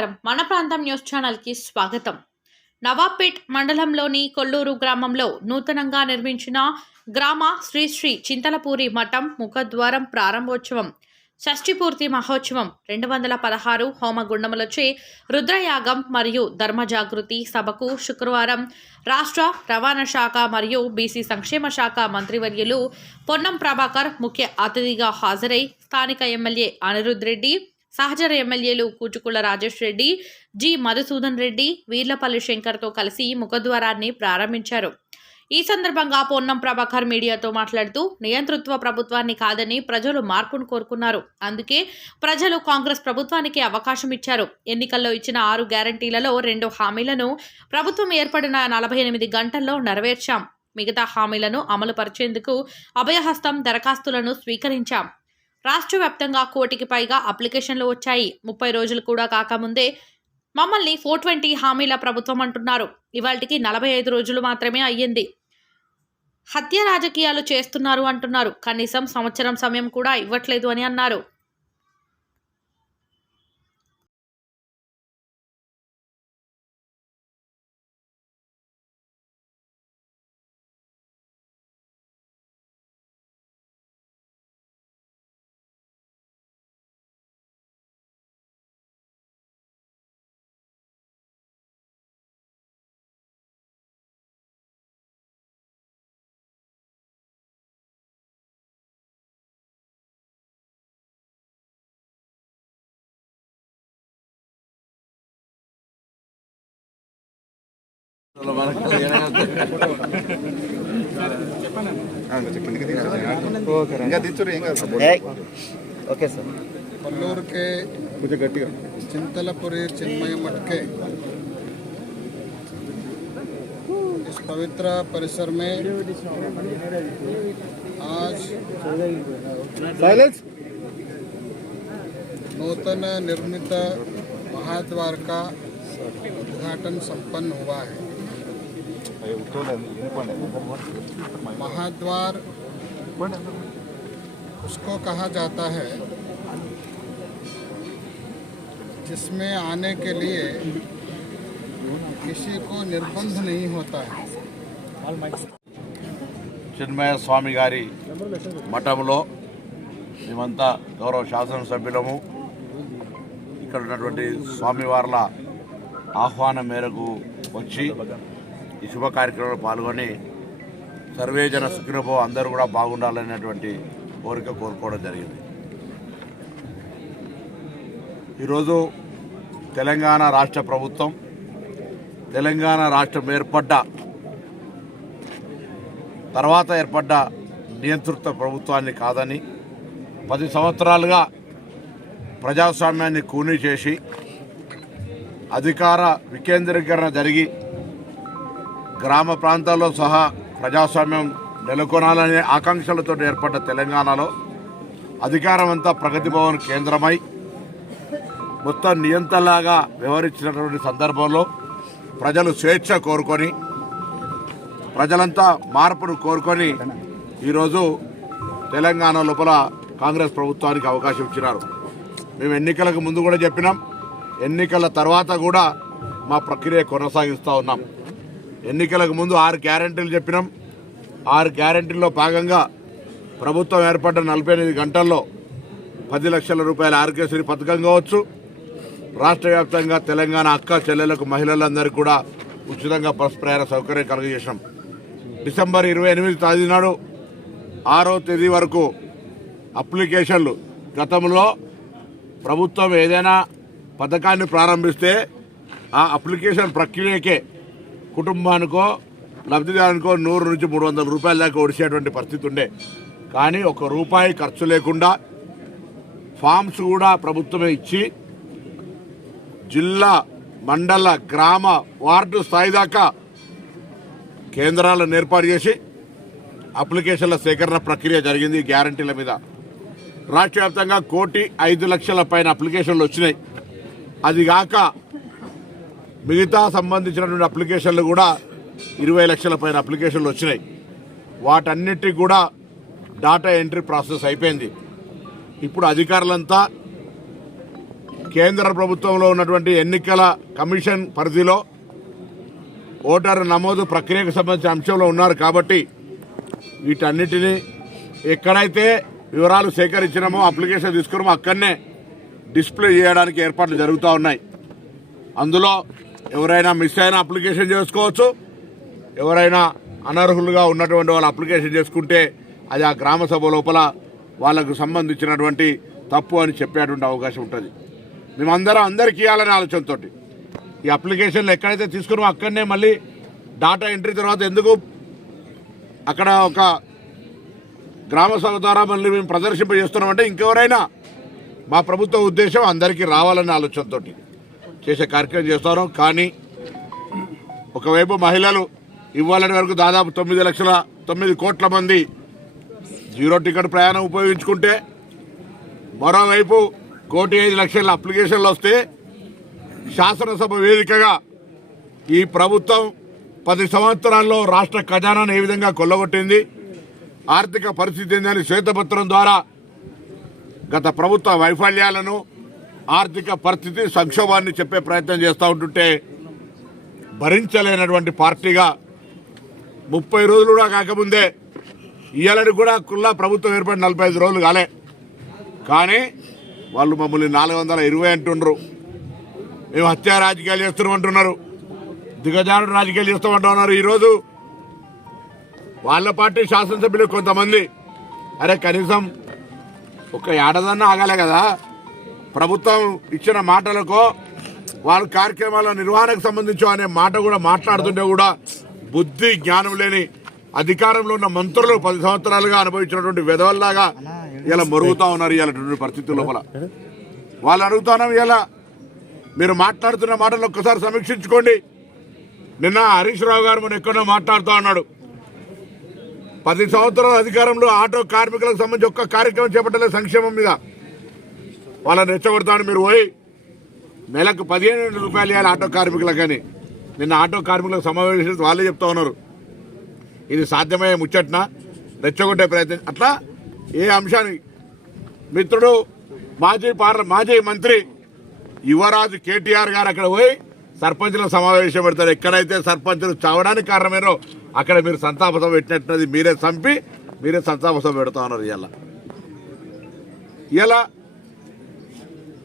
నమస్కారం. మన ప్రాంతం న్యూస్ ఛానల్కి స్వాగతం. నవాబ్పేట్ మండలంలోని కొల్లూరు గ్రామంలో నూతనంగా నిర్మించిన గ్రామ శ్రీ శ్రీ చింతలపూరి మఠం ముఖద్వారం ప్రారంభోత్సవం షష్ఠిపూర్తి మహోత్సవం రెండు వందల పదహారు హోమగుండములచే రుద్రయాగం మరియు ధర్మజాగృతి సభకు శుక్రవారం రాష్ట్ర రవాణా శాఖ మరియు బీసీ సంక్షేమ శాఖ మంత్రివర్యులు పొన్నం ప్రభాకర్ ముఖ్య అతిథిగా హాజరై స్థానిక ఎమ్మెల్యే అనిరుద్ రెడ్డి సహచర ఎమ్మెల్యేలు కూచుకుల రాజేష్ రెడ్డి జి మధుసూదన్ రెడ్డి వీర్లపల్లి శంకర్తో కలిసి ముఖద్వారాన్ని ప్రారంభించారు. ఈ సందర్భంగా పొన్నం ప్రభాకర్ మీడియాతో మాట్లాడుతూ నియంతృత్వ ప్రభుత్వాన్ని కాదని ప్రజలు మార్పును కోరుకున్నారు. అందుకే ప్రజలు కాంగ్రెస్ ప్రభుత్వానికి అవకాశం ఇచ్చారు. ఎన్నికల్లో ఇచ్చిన ఆరు గ్యారంటీలలో రెండు హామీలను ప్రభుత్వం ఏర్పడిన నలభై ఎనిమిది గంటల్లో నెరవేర్చాం. మిగతా హామీలను అమలు పరిచేందుకు అభయహస్తం దరఖాస్తులను స్వీకరించాం. రాష్ట్ర వ్యాప్తంగా కోటికి పైగా అప్లికేషన్లు వచ్చాయి. ముప్పై రోజులు కూడా కాకముందే మమ్మల్ని ఫోర్ ట్వంటీ హామీల ప్రభుత్వం అంటున్నారు. ఇవాళకి నలభై ఐదు రోజులు మాత్రమే అయ్యింది. హత్య రాజకీయాలు చేస్తున్నారు అంటున్నారు. కనీసం సంవత్సరం సమయం కూడా ఇవ్వట్లేదు అని అన్నారు. ఓకే సార్ కొల్లూరు के కొంచెం గట్టిగా चिंतलपुरी चिन्मय मठ के इस पवित्र परिसर में आज సైలెన్స్ नूतन निर्मित महाद्वार का उद्घाटन संपन्न हुआ है महाद्वार उसको कहा जाता है जिसमें आने के लिए किसी को निर्बंध नहीं होता है చిన్మయ స్వామి గారి మఠంలో మేమంతా గౌరవ శాసనసభ్యులము ఇక్కడ ఉన్నటువంటి స్వామివార్ల ఆహ్వానం మేరకు వచ్చి ఈ శుభ కార్యక్రమంలో పాల్గొని సర్వే జన సుఖినభో అందరూ కూడా బాగుండాలనేటువంటి కోరిక కోరుకోవడం జరిగింది. ఈరోజు తెలంగాణ రాష్ట్ర ప్రభుత్వం తెలంగాణ రాష్ట్రం ఏర్పడ్డ తర్వాత ఏర్పడ్డ నియంతృత్వ ప్రభుత్వాన్ని కాదని పది సంవత్సరాలుగా ప్రజాస్వామ్యాన్ని కూనీ చేసి అధికార వికేంద్రీకరణ జరిగి గ్రామ ప్రాంతాల్లో సహా ప్రజాస్వామ్యం నెలకొనాలనే ఆకాంక్షలతో ఏర్పడ్డ తెలంగాణలో అధికారం అంతా ప్రగతి భవన్ కేంద్రమై మొత్తం నియంతలాగా వ్యవహరించినటువంటి సందర్భంలో ప్రజలు స్వేచ్ఛ కోరుకొని ప్రజలంతా మార్పును కోరుకొని ఈరోజు తెలంగాణ లోపల కాంగ్రెస్ ప్రభుత్వానికి అవకాశం ఇచ్చినారు. మేము ఎన్నికలకు ముందు కూడా చెప్పినాం. ఎన్నికల తర్వాత కూడా మా ప్రక్రియ కొనసాగిస్తూ ఉన్నాం. ఎన్నికలకు ముందు ఆరు గ్యారంటీలు చెప్పినాం. ఆరు గ్యారంటీల్లో భాగంగా ప్రభుత్వం ఏర్పడ్డ నలభై ఎనిమిది గంటల్లో పది లక్షల రూపాయల ఆరోగ్యశ్రీ పథకం కావచ్చు. రాష్ట్ర వ్యాప్తంగా తెలంగాణ అక్క చెల్లెలకు మహిళలందరికీ కూడా ఉచితంగా బస్ ప్రయాణ సౌకర్యం కలుగజేశాం. డిసెంబర్ ఇరవై ఎనిమిది తేదీ నాడు ఆరో తేదీ వరకు అప్లికేషన్లు. గతంలో ప్రభుత్వం ఏదైనా పథకాన్ని ప్రారంభిస్తే ఆ అప్లికేషన్ ప్రక్రియకే కుటుంబానికో లబ్ధిదారునికో నూరు నుంచి మూడు వందల రూపాయల దాకా ఒడిసేటువంటి పరిస్థితి ఉండే. కానీ ఒక రూపాయి ఖర్చు లేకుండా ఫామ్స్ కూడా ప్రభుత్వమే ఇచ్చి జిల్లా మండల గ్రామ వార్డు స్థాయి దాకా కేంద్రాలను ఏర్పాటు చేసి అప్లికేషన్ల సేకరణ ప్రక్రియ జరిగింది గ్యారంటీల మీద. రాష్ట్ర వ్యాప్తంగా కోటి ఐదు లక్షల పైన అప్లికేషన్లు వచ్చినాయి. అది కాక మిగతా సంబంధించినటువంటి అప్లికేషన్లు కూడా ఇరవై లక్షల పైన అప్లికేషన్లు వచ్చినాయి. వాటన్నిటికి కూడా డాటా ఎంట్రీ ప్రాసెస్ అయిపోయింది. ఇప్పుడు అధికారులంతా కేంద్ర ప్రభుత్వంలో ఉన్నటువంటి ఎన్నికల కమిషన్ పరిధిలో ఓటరు నమోదు ప్రక్రియకు సంబంధించిన అంశంలో ఉన్నారు కాబట్టి వీటన్నిటినీ ఎక్కడైతే వివరాలు సేకరించినామో అప్లికేషన్ తీసుకున్నామో అక్కడనే డిస్ప్లే చేయడానికి ఏర్పాట్లు జరుగుతూ ఉన్నాయి. అందులో ఎవరైనా మిస్ అయిన అప్లికేషన్ చేసుకోవచ్చు. ఎవరైనా అనర్హులుగా ఉన్నటువంటి వాళ్ళు అప్లికేషన్ చేసుకుంటే అది ఆ గ్రామ సభ లోపల వాళ్ళకు సంబంధించినటువంటి తప్పు అని చెప్పేటువంటి అవకాశం ఉంటుంది. మేమందరం అందరికీ ఇవ్వాలనే ఆలోచనతో ఈ అప్లికేషన్లు ఎక్కడైతే తీసుకున్నామో అక్కడనే మళ్ళీ డాటా ఎంట్రీ తర్వాత ఎందుకు అక్కడ ఒక గ్రామ సభ ద్వారా మళ్ళీ మేము ప్రదర్శింపజేస్తున్నామంటే ఇంకెవరైనా మా ప్రభుత్వ ఉద్దేశం అందరికీ రావాలనే ఆలోచనతోటి. చేసే కార్యక్రమం చేస్తున్నాం కానీ ఒకవైపు మహిళలు ఇవ్వాలని వరకు దాదాపు తొమ్మిది లక్షల తొమ్మిది కోట్ల మంది జీరో టికెట్ ప్రయాణం ఉపయోగించుకుంటే మరోవైపు కోటి ఐదు లక్షల అప్లికేషన్లు వస్తే శాసనసభ వేదికగా ఈ ప్రభుత్వం పది సంవత్సరాల్లో రాష్ట్ర ఖజానాను ఏ విధంగా కొల్లగొట్టింది ఆర్థిక పరిస్థితి ఏందని శ్వేతపత్రం ద్వారా గత ప్రభుత్వ వైఫల్యాలను ఆర్థిక పరిస్థితి సంక్షోభాన్ని చెప్పే ప్రయత్నం చేస్తూ ఉంటుంటే భరించలేనటువంటి పార్టీగా ముప్పై రోజులు కూడా కాకముందే ఇయ్యాలని కూడా కుల్లా ప్రభుత్వం ఏర్పడి నలభై ఐదు రోజులు కాలే. కానీ వాళ్ళు మమ్మల్ని నాలుగు వందల ఇరవై అంటుండ్రు. మేము హత్యా రాజకీయాలు చేస్తున్నామంటున్నారు. దిగజారుడు రాజకీయాలు చేస్తామంటున్నారు. ఈరోజు వాళ్ళ పార్టీ శాసనసభ్యులు కొంతమంది. అరే కనీసం ఒక ఏడాదన్నా ఆగాలే కదా. ప్రభుత్వం ఇచ్చిన మాటలకో వాళ్ళ కార్యక్రమాల నిర్వహణకు సంబంధించి అనే మాట కూడా మాట్లాడుతుంటే కూడా బుద్ధి జ్ఞానం లేని అధికారంలో ఉన్న మంత్రులు పది సంవత్సరాలుగా అనుభవించినటువంటి విధవల్లాగా ఇలా మరుగుతా ఉన్నారు ఇలాంటి పరిస్థితుల లోపల. వాళ్ళు అడుగుతున్నాం ఇలా మీరు మాట్లాడుతున్న మాటలు ఒక్కసారి సమీక్షించుకోండి. నిన్న హరీష్ రావు గారు మన ఎక్కడో మాట్లాడుతూ ఉన్నాడు. పది సంవత్సరాల అధికారంలో ఆటో కార్మికులకు సంబంధించి ఒక్క కార్యక్రమం చేపట్టలేదు సంక్షేమం మీద. వాళ్ళని రెచ్చగొడతాను మీరు పోయి నెలకు పదిహేను రూపాయలు ఇవ్వాలి ఆటో కార్మికులకని నిన్న ఆటో కార్మికులకు సమావేశం వాళ్ళే చెప్తా ఉన్నారు. ఇది సాధ్యమయ్యే ముచ్చట్న? రెచ్చగొట్టే ప్రయత్నం. అట్లా ఏ అంశాన్ని? మిత్రుడు మాజీ పార్ల మాజీ మంత్రి యువరాజు కేటీఆర్ గారు అక్కడ పోయి సర్పంచుల సమావేశం పెడతారు. ఎక్కడైతే సర్పంచులు చావడానికి కారణమేనో అక్కడ మీరు సంతాప సభ పెట్టినట్టున్నది మీరే చంపి మీరే సంతాప సభ పెడతా ఉన్నారు ఇలా ఇలా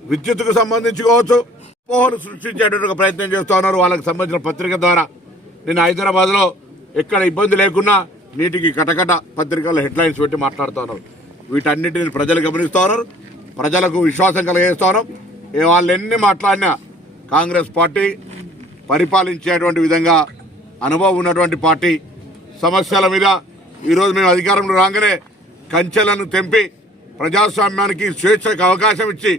విద్యుత్కు సంబంధించి కావచ్చు పోహలు సృష్టించేటువంటి ప్రయత్నం చేస్తున్నారు వాళ్ళకి సంబంధించిన పత్రిక ద్వారా నేను హైదరాబాద్లో ఎక్కడ ఇబ్బంది లేకున్నా నీటికి కటకట పత్రికల్లో హెడ్లైన్స్ పెట్టి మాట్లాడుతున్నారు వీటన్నిటిని ప్రజలు గమనిస్తున్నారు ప్రజలకు విశ్వాసం కలిగేస్తూ ఏ వాళ్ళు ఎన్ని మాట్లాడినా కాంగ్రెస్ పార్టీ పరిపాలించేటువంటి విధంగా అనుభవం ఉన్నటువంటి పార్టీ సమస్యల మీద ఈరోజు మేము అధికారంలో రాగానే కంచెలను తెంపి ప్రజాస్వామ్యానికి స్వేచ్ఛకు అవకాశం ఇచ్చి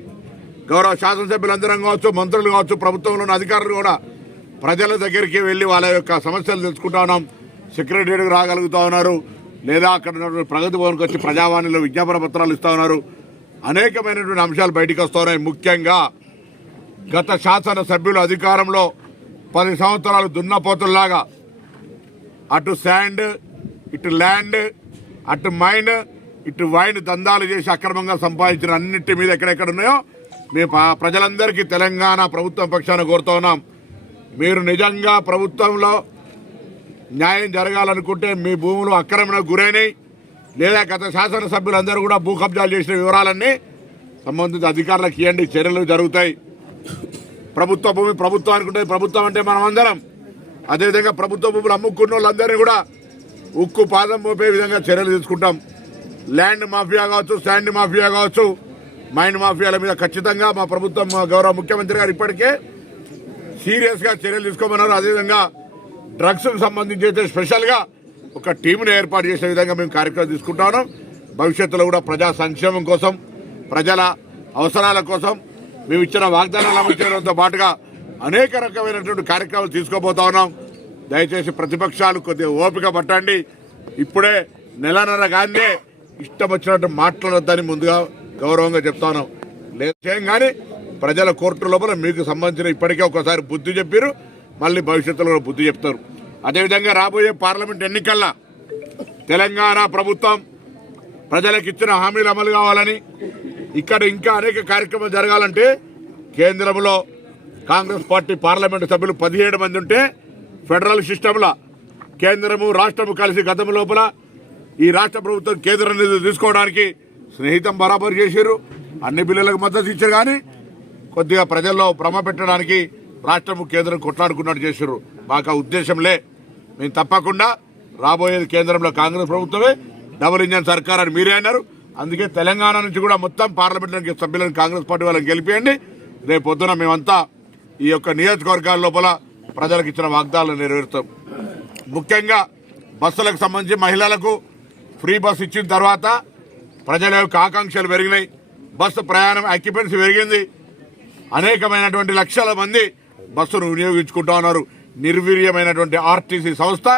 గౌరవ శాసనసభ్యులందరం కావచ్చు మంత్రులు కావచ్చు ప్రభుత్వంలో ఉన్న అధికారులు కూడా ప్రజల దగ్గరికి వెళ్ళి వాళ్ళ యొక్క సమస్యలు తెలుసుకుంటా ఉన్నాం. సెక్రటరీకి రాగలుగుతా ఉన్నారు. లేదా అక్కడ ప్రగతి భవన్కి వచ్చి ప్రజావాణిలో విజ్ఞాపన పత్రాలు ఇస్తూ ఉన్నారు. అనేకమైనటువంటి అంశాలు బయటకు వస్తున్నాయి ముఖ్యంగా గత శాసన సభ్యులు అధికారంలో పది సంవత్సరాలు దున్నపోతుల్లాగా అటు శాండ్ ఇటు ల్యాండ్ అటు మైన్ ఇటు వైన్ దందాలు చేసి అక్రమంగా సంపాదించిన అన్నింటి మీద ఎక్కడెక్కడ ఉన్నాయో మేము ప్రజలందరికీ తెలంగాణ ప్రభుత్వం పక్షాన కోరుతా ఉన్నాం. మీరు నిజంగా ప్రభుత్వంలో న్యాయం జరగాలనుకుంటే మీ భూములు అక్రమణకు గురైనాయి లేదా గత శాసనసభ్యులందరూ కూడా భూ కబ్జాలు చేసిన వివరాలన్నీ సంబంధిత అధికారులకు ఇవ్వండి చర్యలు జరుగుతాయి. ప్రభుత్వ భూమి ప్రభుత్వానికి ఉంటుంది ప్రభుత్వం అంటే మనం అందరం. అదేవిధంగా ప్రభుత్వ భూములు అమ్ముకున్న వాళ్ళందరినీ కూడా ఉక్కు పాదం మోపే విధంగా చర్యలు తీసుకుంటాం. ల్యాండ్ మాఫియా కావచ్చు శాండ్ మాఫియా కావచ్చు మైండ్ మాఫియాల మీద ఖచ్చితంగా మా ప్రభుత్వం గౌరవ ముఖ్యమంత్రి గారు ఇప్పటికే సీరియస్గా చర్యలు తీసుకోమన్నారు. అదేవిధంగా డ్రగ్స్కు సంబంధించి అయితే స్పెషల్గా ఒక టీంను ఏర్పాటు చేసే విధంగా మేము కార్యక్రమం తీసుకుంటాను. భవిష్యత్తులో కూడా ప్రజా సంక్షేమం కోసం ప్రజల అవసరాల కోసం మేము ఇచ్చిన వాగ్దానాలు అమలు చేయడంతో పాటుగా అనేక రకమైనటువంటి కార్యక్రమాలు తీసుకోబోతా ఉన్నాం. దయచేసి ప్రతిపక్షాలు కొద్దిగా ఓపిక పట్టండి. ఇప్పుడే నెలన్నర కానీ ఇష్టం వచ్చినట్టు మాట్లాడొద్దని ముందుగా గౌరవంగా చెప్తాను. లేదు లేదు కానీ ప్రజల కోర్టు లోపల మీకు సంబంధించిన ఇప్పటికే ఒకసారి బుద్ధి చెప్పారు మళ్ళీ భవిష్యత్తులో కూడా బుద్ధి చెప్తారు. అదేవిధంగా రాబోయే పార్లమెంట్ ఎన్నికల్లో తెలంగాణ ప్రభుత్వం ప్రజలకు ఇచ్చిన హామీలు అమలు కావాలని ఇక్కడ ఇంకా అనేక కార్యక్రమాలు జరగాలంటే కేంద్రంలో కాంగ్రెస్ పార్టీ పార్లమెంటు సభ్యులు పదిహేడు మంది ఉంటే ఫెడరల్ సిస్టంలో కేంద్రము రాష్ట్రము కలిసి గతం లోపల ఈ రాష్ట్ర ప్రభుత్వం కేంద్ర నిధులు తీసుకోవడానికి స్నేహితం బరాబరు చేశారు అన్ని బిల్లులకు మద్దతు ఇచ్చారు కానీ కొద్దిగా ప్రజల్లో భ్రమ పెట్టడానికి రాష్ట్రము కేంద్రం కొట్లాడుకున్నట్టు చేశారు మాకు ఉద్దేశంలే మేము తప్పకుండా రాబోయేది కేంద్రంలో కాంగ్రెస్ ప్రభుత్వమే డబుల్ ఇంజన్ సర్కార్ అని మీరే అన్నారు. అందుకే తెలంగాణ నుంచి కూడా మొత్తం పార్లమెంట్ సభ్యులను కాంగ్రెస్ పార్టీ వాళ్ళని గెలిపియండి. రేపు పొద్దున మేమంతా ఈ యొక్క నియోజకవర్గాల లోపల ప్రజలకు ఇచ్చిన వాగ్దానాలు నెరవేరుతాం. ముఖ్యంగా బస్సులకు సంబంధించి మహిళలకు ఫ్రీ బస్ ఇచ్చిన తర్వాత ప్రజల యొక్క ఆకాంక్షలు పెరిగినాయి. బస్సు ప్రయాణం అక్యుపెన్సీ పెరిగింది. అనేకమైనటువంటి లక్షల మంది బస్సును వినియోగించుకుంటా ఉన్నారు. నిర్వీర్యమైనటువంటి ఆర్టీసీ సంస్థ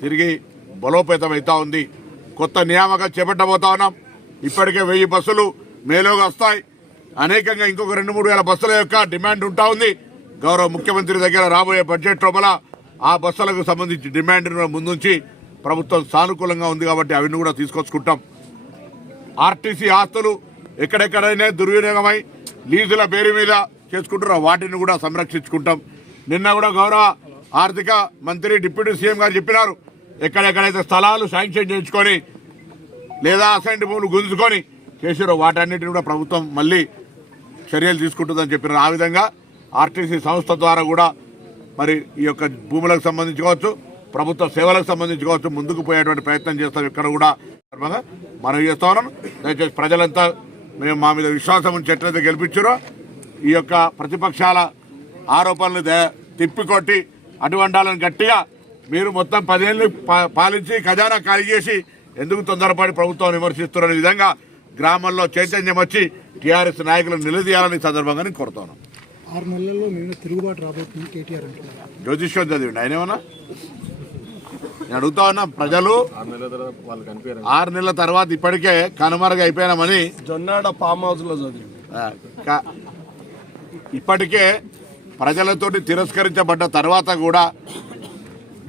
తిరిగి బలోపేతమవుతా ఉంది. కొత్త నియామకం చేపట్టబోతా ఉన్నాం. ఇప్పటికే వెయ్యి బస్సులు మేలోగా వస్తాయి. అనేకంగా ఇంకొక రెండు మూడు వేల బస్సుల యొక్క డిమాండ్ ఉంటా ఉంది. గౌరవ ముఖ్యమంత్రి దగ్గర రాబోయే బడ్జెట్ లోపల ఆ బస్సులకు సంబంధించి డిమాండ్ ముందుంచి ప్రభుత్వం సానుకూలంగా ఉంది కాబట్టి అవన్నీ కూడా తీసుకొచ్చుకుంటాం. ఆర్టీసీ ఆస్తులు ఎక్కడెక్కడైనా దుర్వినియోగమై లీజుల పేరు మీద చేసుకుంటారో వాటిని కూడా సంరక్షించుకుంటాం. నిన్న కూడా గౌరవ ఆర్థిక మంత్రి డిప్యూటీ సీఎం గారు చెప్పినారు. ఎక్కడెక్కడైతే స్థలాలు శాంక్షన్ చేయించుకొని లేదా అసైన్డ్ భూములు గుంజుకొని చేసారో వాటన్నిటిని కూడా ప్రభుత్వం మళ్ళీ చర్యలు తీసుకుంటుందని చెప్పినారు. ఆ విధంగా ఆర్టీసీ సంస్థ ద్వారా కూడా మరి ఈ యొక్క భూములకు సంబంధించుకోవచ్చు ప్రభుత్వ సేవలకు సంబంధించుకోవచ్చు ముందుకు పోయేటువంటి ప్రయత్నం చేస్తాం. ఇక్కడ కూడా సందర్భంగా మనం చేస్తా ఉన్నాం దయచేసి ప్రజలంతా మేము మా మీద విశ్వాసం ఉంచి ఎట్లయితే గెలిపించారో ఈ యొక్క ప్రతిపక్షాల ఆరోపణలు తిప్పికొట్టి అటువంటి వాళ్ళని గట్టిగా మీరు మొత్తం పదేళ్ళు పాలించి ఖజానా ఖాళీ చేసి ఎందుకు తొందరపడి ప్రభుత్వం విమర్శిస్తున్నారనే విధంగా గ్రామంలో చైతన్యం వచ్చి టీఆర్ఎస్ నాయకులను నిలదీయాలని సందర్భంగా నేను కోరుతాను ఆరు నెలల్లో తిరుగుబాటు రాబోతుంది కేటీఆర్ జ్యోతిష్యం చదివిండి. ఆయన ఏమన్నా? నేను అడుగుతా ఉన్నా ప్రజలు ఆరు నెలల తర్వాత ఇప్పటికే కనుమరుగు అయిపోయినామని జొన్నాడ ఫామ్ హౌస్లో ఇప్పటికే ప్రజలతోటి తిరస్కరించబడ్డ తర్వాత కూడా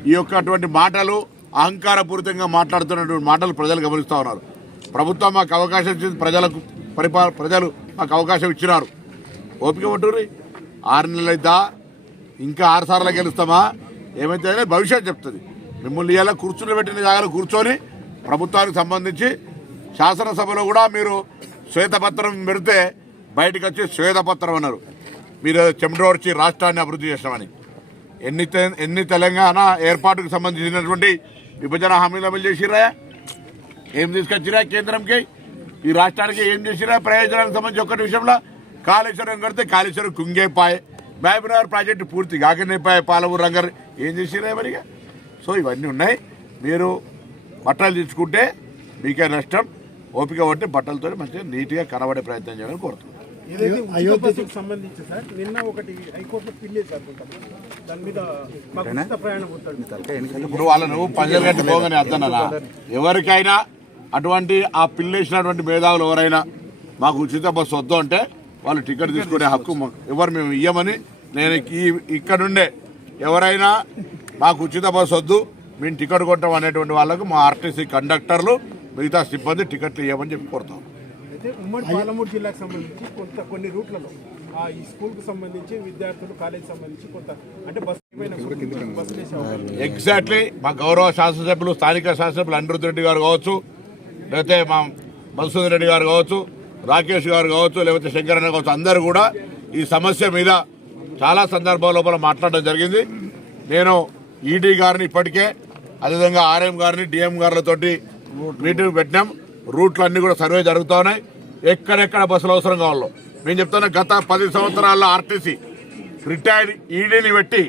ఈ యొక్క అటువంటి మాటలు అహంకారపూరితంగా మాట్లాడుతున్నటువంటి మాటలు ప్రజలు గమనిస్తూ ఉన్నారు. ప్రభుత్వం మాకు అవకాశం ఇచ్చింది ప్రజలకు పరిపా ప్రజలు మాకు అవకాశం ఇచ్చినారు. ఓపిక పట్టుర్రి ఆరు నెలలు అయిద్దా ఇంకా ఆరు సార్లు గెలుస్తామా? ఏమైతే భవిష్యత్ చెప్తుంది. మిమ్మల్ని ఇలా కూర్చుని పెట్టిన జాగాలో కూర్చొని ప్రభుత్వానికి సంబంధించి శాసనసభలో కూడా మీరు శ్వేతపత్రం పెడితే బయటకు వచ్చి శ్వేతపత్రం అన్నారు. మీరు చెమటోడ్చి రాష్ట్రాన్ని అభివృద్ధి చేస్తామని ఎన్ని తె- ఎన్ని తెలంగాణ ఏర్పాటుకు సంబంధించినటువంటి విభజన హామీలు అమలు చేసిరా ఏం తీసుకొచ్చిరా కేంద్రంకి? ఈ రాష్ట్రానికి ఏం చేసిరా ప్రయోజనానికి సంబంధించి ఒక్కటి విషయంలో కాళేశ్వరం కడితే కాళేశ్వరం కుంగేపాయ్. మహబూబ్నగర్ ప్రాజెక్టు పూర్తి కాకనేపాయ్ పాలవూరు రంగర్. ఏం చేసిరా మరిగా? సో ఇవన్నీ ఉన్నాయి. మీరు బట్టలు తెచ్చుకుంటే మీకే నష్టం. ఓపిక పట్టి బట్టలతో మంచిగా నీట్గా కనబడే ప్రయత్నం చేయాలని కోరుతున్నాను సంబంధించి సార్. నిన్న ఒకటి హైకోర్టులో దాని మీద ప్రయాణం ఇప్పుడు వాళ్ళను పోగానే అర్థనా ఎవరికైనా అటువంటి ఆ పిల్లేసినటువంటి మేధావులు ఎవరైనా మాకు ఉచిత బస్సు వద్దు అంటే వాళ్ళు టికెట్ తీసుకునే హక్కు ఎవరు మేము ఇయ్యమని నేను ఈ ఇక్కడ నుండే ఎవరైనా మాకు ఉచిత బస్సు వద్దు మేము టికెట్ కొట్టాం అనేటువంటి వాళ్ళకు మా ఆర్టీసీ కండక్టర్లు మిగతా సిబ్బంది టికెట్లు ఇవ్వమని చెప్పి కోరుతాం. అయితే ఉమ్మడి పాలమూరు జిల్లాకు సంబంధించి కొంత కొన్ని రూట్లలో ఆ ఈ స్కూల్కి సంబంధించి విద్యార్థులు కాలేజ్ సంబంధించి కొంత అంటే బస్సు ఏమైనా బస్సు వేసే అవకాశం ఎగ్జాక్ట్లీ మా గౌరవ శాసనసభ్యులు స్థానిక శాసనసభ్యులు అనిరుద్ధ్ రెడ్డి గారు కావచ్చు లేకపోతే మా మధుసూదన్ రెడ్డి గారు కావచ్చు రాకేష్ గారు కావచ్చు లేకపోతే శంకరన్న కావచ్చు అందరూ కూడా ఈ సమస్య మీద చాలా సందర్భాల లోపల మాట్లాడడం జరిగింది. నేను ఈడీ గారిని ఇప్పటికే అదేవిధంగా ఆర్ఎం గారిని డిఎం గారులతోటి మీటింగ్ పెట్టినాం. రూట్లు అన్ని కూడా సర్వే జరుగుతూ ఉన్నాయి ఎక్కడెక్కడ బస్సులు అవసరం కావాలో. నేను చెప్తున్నా గత పది సంవత్సరాల్లో ఆర్టీసీ రిటైర్డ్ ఈడీని పెట్టి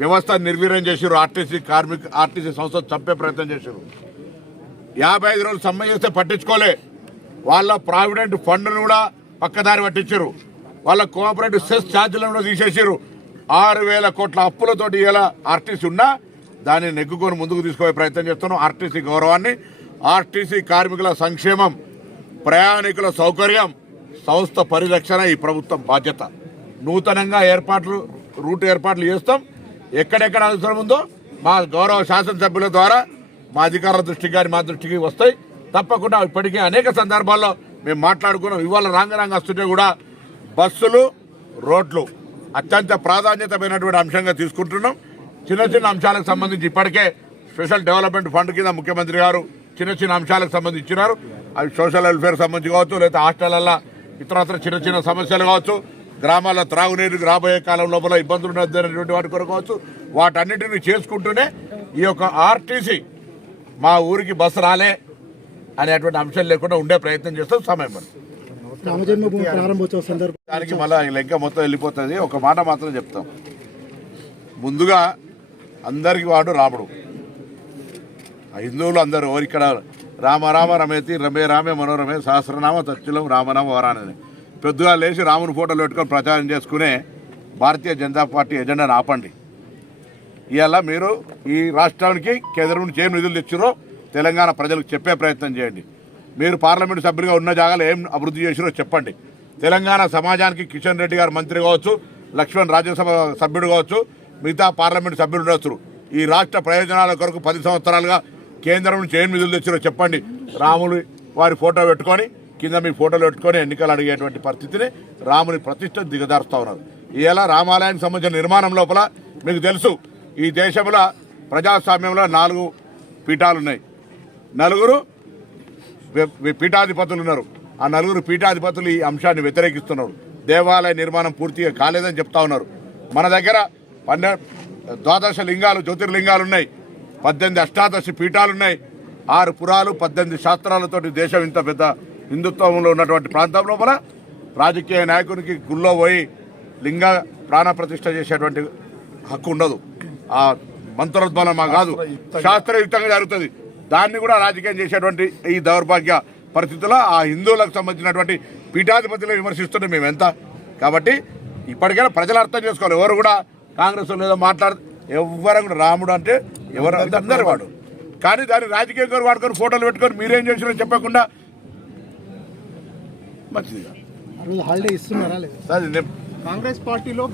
వ్యవస్థ నిర్వీర్యం చేసారు ఆర్టీసీ కార్మిక ఆర్టీసీ సంస్థ చంపే ప్రయత్నం చేశారు యాభై ఐదు రోజులు సమ్మె చేస్తే పట్టించుకోలే. వాళ్ళ ప్రావిడెంట్ ఫండ్ను కూడా పక్కదారి పట్టించారు వాళ్ళ కోఆపరేటివ్ సెస్ ఛార్జీలను కూడా తీసేసారు ఆరు వేల కోట్ల అప్పులతోటి ఇలా ఆర్టీసీ ఉన్నా దాన్ని నెగ్గుకొని ముందుకు తీసుకుపోయే ప్రయత్నం చేస్తున్నాం. ఆర్టీసీ గౌరవాన్ని ఆర్టీసీ కార్మికుల సంక్షేమం ప్రయాణికుల సౌకర్యం సంస్థ పరిరక్షణ ఈ ప్రభుత్వం బాధ్యత. నూతనంగా ఏర్పాట్లు రూట్ ఏర్పాట్లు చేస్తాం. ఎక్కడెక్కడ అవసరం ఉందో మా గౌరవ శాసనసభ్యుల ద్వారా మా అధికారుల దృష్టికి కానీ మా దృష్టికి వస్తాయి. తప్పకుండా ఇప్పటికే అనేక సందర్భాల్లో మేము మాట్లాడుకున్నాం. ఇవాళ రాంగ వస్తుంటే కూడా బస్సులు రోడ్లు అత్యంత ప్రాధాన్యతమైనటువంటి అంశంగా తీసుకుంటున్నాం. చిన్న చిన్న అంశాలకు సంబంధించి ఇప్పటికే స్పెషల్ డెవలప్మెంట్ ఫండ్ కింద ముఖ్యమంత్రి గారు చిన్న చిన్న అంశాలకు సంబంధించి ఇచ్చినారు అవి సోషల్ వెల్ఫేర్ సంబంధించి కావచ్చు లేదా హాస్టళ్ళలో ఇతరత్ర చిన్న చిన్న సమస్యలు కావచ్చు గ్రామాల త్రాగునీరు రాబోయే కాలం లోపల ఇబ్బందులు ఉన్నటువంటి వాటి కొరకు కావచ్చు వాటన్నిటిని చేసుకుంటూనే ఈ యొక్క ఆర్టీసీ మా ఊరికి బస్సు రాలే అనేటువంటి అంశం లేకుండా ఉండే ప్రయత్నం చేస్తాం. సమయం మరి రామజన్మభూమి ప్రారంభోత్సవ దానికి మళ్ళీ లెక్క మొత్తం వెళ్ళిపోతుంది. ఒక మాట మాత్రం చెప్తాం. ముందుగా అందరికి వాడు రాముడు. హిందువులు అందరూ ఇక్కడ? రామ రామ రమేతి రమే రామే మనోరమే సహస్రనామ తత్తులం రామనామ వరానని. పెద్దగా లేచి రాముని ఫోటోలు పెట్టుకొని ప్రచారం చేసుకునే భారతీయ జనతా పార్టీ ఎజెండాను ఆపండి. ఇవాళ మీరు ఈ రాష్ట్రానికి కేంద్రం నుంచి ఏం నిధులు తెచ్చారో తెలంగాణ ప్రజలకు చెప్పే ప్రయత్నం చేయండి. మీరు పార్లమెంటు సభ్యులుగా ఉన్న జాగాలో ఏం అభివృద్ధి చేసిరో చెప్పండి. తెలంగాణ సమాజానికి కిషన్ రెడ్డి గారు మంత్రి కావచ్చు లక్ష్మణ్ రాజ్యసభ సభ్యుడు కావచ్చు మిగతా పార్లమెంటు సభ్యులు ఉండొచ్చు. ఈ రాష్ట్ర ప్రయోజనాల కొరకు పది సంవత్సరాలుగా కేంద్రం నుంచి ఏం నిధులు తెచ్చిరో చెప్పండి. రాములు వారి ఫోటో పెట్టుకొని కింద మీ ఫోటోలు పెట్టుకొని ఎన్నికలు అడిగేటువంటి పరిస్థితిని రాముని ప్రతిష్ట దిగదారుస్తూ ఉన్నారు. ఇలా రామాలయానికి సంబంధించిన నిర్మాణం లోపల మీకు తెలుసు ఈ దేశంలో ప్రజాస్వామ్యంలో నాలుగు పీఠాలు ఉన్నాయి నలుగురు పీఠాధిపతులు ఉన్నారు. ఆ నలుగురు పీఠాధిపతులు ఈ అంశాన్ని వ్యతిరేకిస్తున్నారు. దేవాలయ నిర్మాణం పూర్తిగా కాలేదని చెప్తా ఉన్నారు. మన దగ్గర పన్నె ద్వాదశ లింగాలు జ్యోతిర్లింగాలు ఉన్నాయి. పద్దెనిమిది అష్టాదశ పీఠాలు ఉన్నాయి. ఆరు పురాలు పద్దెనిమిది శాస్త్రాలతోటి దేశం ఇంత పెద్ద హిందుత్వంలో ఉన్నటువంటి ప్రాంతం లోపల రాజకీయ నాయకునికి గుళ్ళో పోయి లింగ ప్రాణ ప్రతిష్ఠ చేసేటువంటి హక్కు ఉండదు. ఆ మంత్రోద్బలం కాదు. శాస్త్రయుక్తంగా జరుగుతుంది. దాన్ని కూడా రాజకీయం చేసేటువంటి ఈ దౌర్భాగ్య పరిస్థితుల్లో ఆ హిందువులకు సంబంధించినటువంటి పీఠాధిపతులు విమర్శిస్తుంటే మేము ఎంత కాబట్టి ఇప్పటికైనా ప్రజలు అర్థం చేసుకోవాలి. ఎవరు కూడా కాంగ్రెస్ ఏదో మాట్లాడు ఎవరు కూడా రాముడు అంటే ఎవరు అందరు వాడు. కానీ దాన్ని రాజకీయంగా వాడుకొని ఫోటోలు పెట్టుకొని మీరేం చేసినా చెప్పకుండా మంచిది సరే కాంగ్రెస్ పార్టీలో?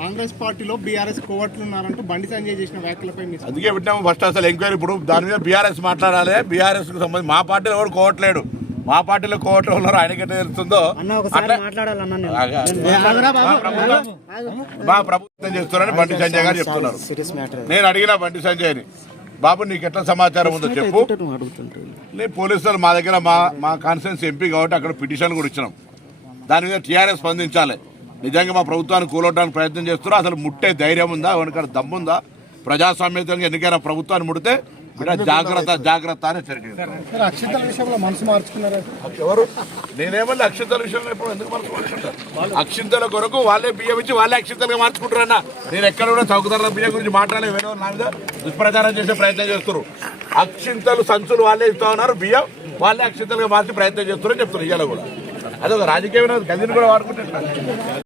కాంగ్రెస్ పార్టీలో బీఆర్ఎస్ కోవట్లు ఉన్నారంటూ బండి సంజయ్ చేసిన వ్యాఖ్యలపై అందుకే పెట్టినాము ఫస్ట్ అసలు ఎంక్వైరీ ఇప్పుడు దాని మీద బీఆర్ఎస్ మాట్లాడాలి. బీఆర్ఎస్కు సంబంధించి మా పార్టీలో ఎవరు కోవట్లేడు? మా పార్టీలో కోవట్లు ఉన్నారు ఆయనకి ఎట్లా తెలుస్తుందో. మా ప్రభుత్వం చేస్తున్నారని బండి సంజయ్ గారు చెప్తున్నారు. నేను అడిగిన బండి సంజయ్ని బాబు నీకు ఎట్లా సమాచారం ఉందో చెప్పు. నేను పోలీసులు మా దగ్గర మా మా కాన్ఫరెన్స్ ఎంపీ కాబట్టి అక్కడ పిటిషన్ కూడా ఇచ్చినాం. దాని మీద టీఆర్ఎస్ స్పందించాలి. నిజంగా మా ప్రభుత్వాన్ని కూలవడానికి ప్రయత్నం చేస్తున్నారు. అసలు ముట్టే ధైర్యం ఉందా? ఎవరికైనా దమ్ముందా ప్రజాస్వామ్యంగా ఎన్నికైన ప్రభుత్వాన్ని ముడితే జాగ్రత్త జాగ్రత్త అని అక్షింతల విషయంలో మనసు మార్చుకున్నారా? ఎవరు? నేనేమన్నా అక్షింతల విషయంలో ఇప్పుడు ఎందుకు మార్చుకుంటారు అక్షింతల కొరకు వాళ్ళే బియ్యం ఇచ్చి వాళ్ళే అక్షింతలుగా మార్చుకుంటారన్న. నేను ఎక్కడ కూడా చౌకధరల బియ్యం గురించి మాట్లాడే వేరే వాళ్ళు నా మీద దుష్ప్రచారం చేసే ప్రయత్నం చేస్తున్నారు. అక్షింతలు సంచులు వాళ్ళే ఇస్తా ఉన్నారు. బియ్యం వాళ్ళే అక్షింతలుగా మార్చి ప్రయత్నం చేస్తున్నారని చెప్తున్నారు ఇవాళ కూడా. అదొక రాజకీయమైన గదిని కూడా వాడుకుంటే